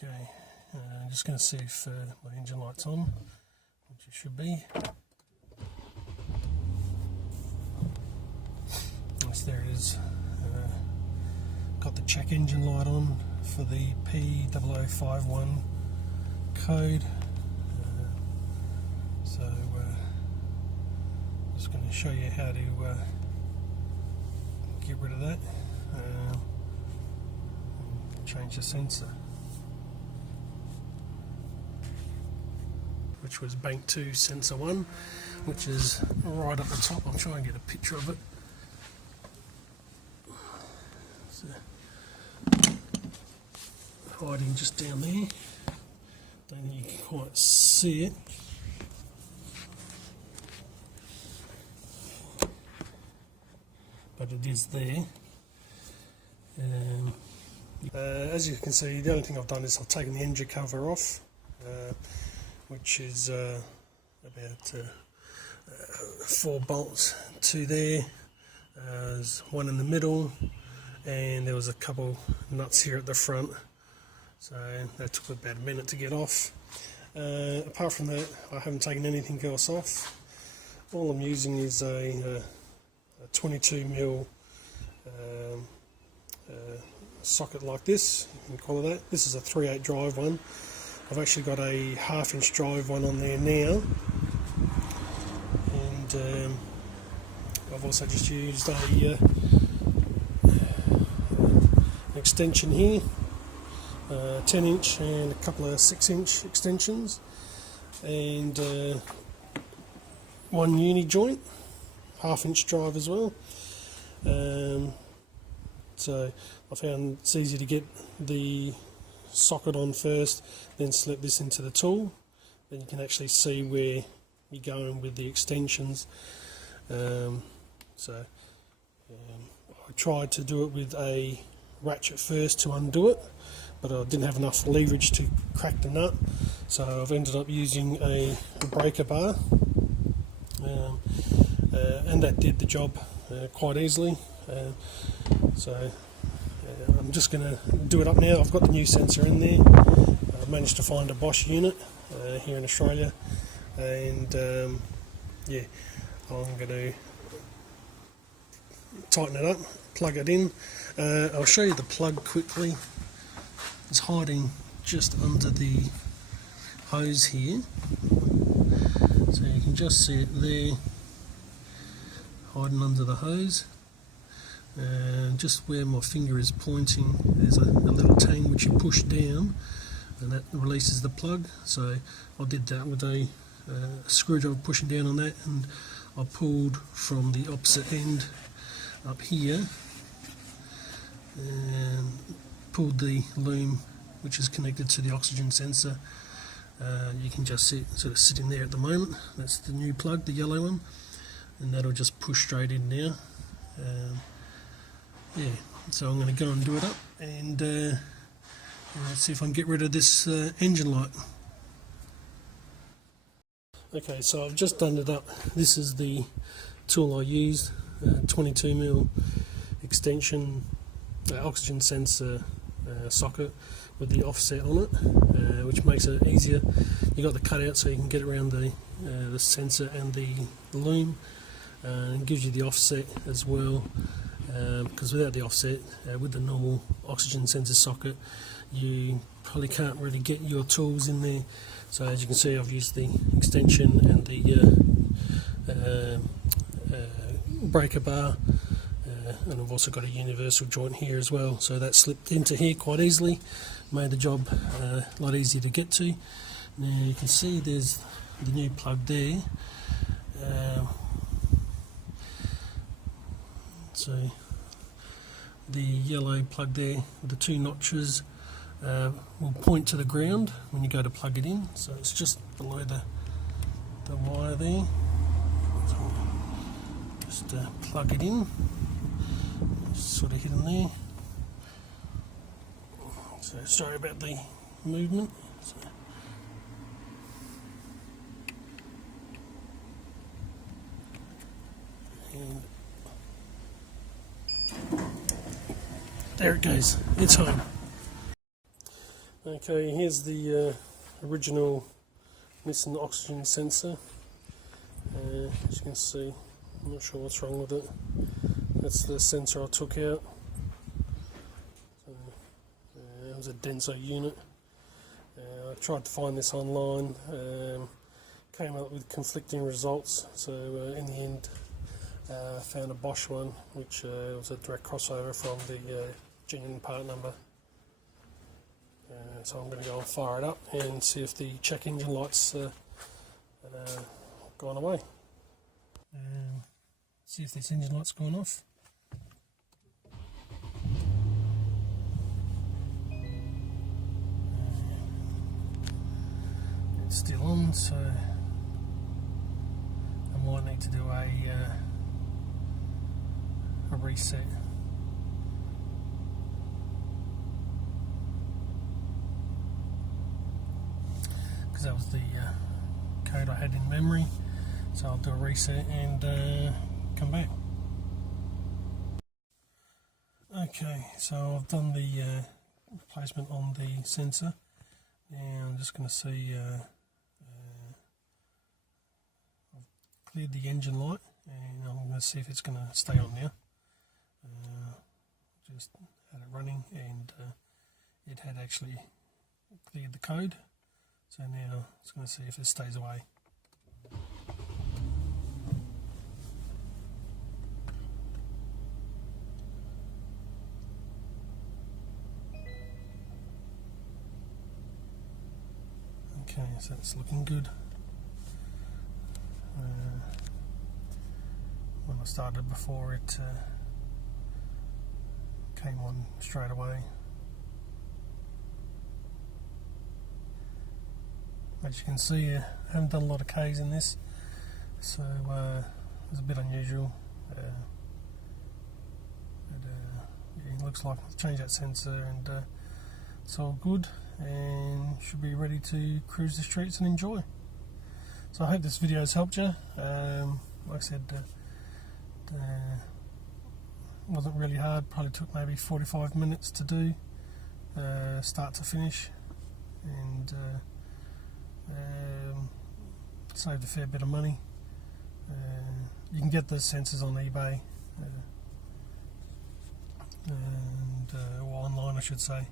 Okay, I'm just going to see if my engine light's on, which it should be. Yes, there it is. Got the check engine light on for the P0051 code. So just going to show you how to get rid of that. Change the sensor, which was bank 2 sensor 1, which is right up the top. I'll try and get a picture of it. So, hiding just down there. Don't think you can quite see it. But it is there. As you can see, the only thing I've done is I've taken the engine cover off, which is about 4 bolts, 2 there, there's 1 in the middle, and there was a couple nuts here at the front, so that took about a minute to get off. Apart from that, I haven't taken anything else off. All I'm using is a 22mm socket like this, you can call it that. This is a 3/8 drive one. I've actually got a 1/2 inch drive one on there now, and I've also just used an extension here, 10 inch and a couple of 6 inch extensions, and 1 uni joint, 1/2 inch drive as well. So I found it's easy to get the socket on first, then slip this into the tool. Then you can actually see where you're going with the extensions. I tried to do it with a ratchet first to undo it, but I didn't have enough leverage to crack the nut, so I've ended up using a breaker bar, and that did the job quite easily. I'm just going to do it up now. I've got the new sensor in there. I've managed to find a Bosch unit here in Australia, and yeah, I'm going to tighten it up, plug it in. I'll show you the plug quickly. It's hiding just under the hose here, so you can just see it there, hiding under the hose. Just where my finger is pointing, there's a little tang which you push down, and that releases the plug. So I did that with a screwdriver, pushing down on that, and I pulled from the opposite end up here and pulled the loom which is connected to the oxygen sensor. You can just see it sort of sitting there at the moment. That's the new plug, the yellow one, and that'll just push straight in now. Yeah, so I'm going to go and do it up, and let's see if I can get rid of this engine light. Okay, so I've just done it up. This is the tool I used, 22mm extension oxygen sensor socket with the offset on it, which makes it easier. You got the cutout so you can get around the sensor and the loom, and gives you the offset as well. Because without the offset, with the normal oxygen sensor socket, you probably can't really get your tools in there. So as you can see, I've used the extension and the breaker bar, and I've also got a universal joint here as well. So that slipped into here quite easily, made the job a lot easier to get to. Now you can see there's the new plug there. So the yellow plug there with the 2 notches will point to the ground when you go to plug it in. So it's just below the wire there. So just plug it in. Just sort of hidden there. So sorry about the movement. So, and there it goes, it's home. Okay, here's the original Nissan oxygen sensor. As you can see, I'm not sure what's wrong with it. That's the sensor I took out. So, it was a Denso unit. I tried to find this online, came up with conflicting results, so in the end found a Bosch one, which was a direct crossover from the genuine part number. So I'm going to go and fire it up and see if the check engine light's gone away. See if this engine light's gone off. It's still on, so I might need to do a reset. Because that was the code I had in memory, so I'll do a reset and come back. Okay, so I've done the replacement on the sensor. Now I'm just going to see, I've cleared the engine light, and I'm going to see if it's going to stay on now. Just had it running, and it had actually cleared the code. So now it's going to see if it stays away. Okay, so it's looking good. When I started before, it came on straight away. As you can see, I haven't done a lot of Ks in this, so it's a bit unusual. It looks like I've changed that sensor, and it's all good, and should be ready to cruise the streets and enjoy. So I hope this video has helped you. Like I said, wasn't really hard, probably took maybe 45 minutes to do, start to finish, and saved a fair bit of money. You can get the sensors on eBay, or online I should say.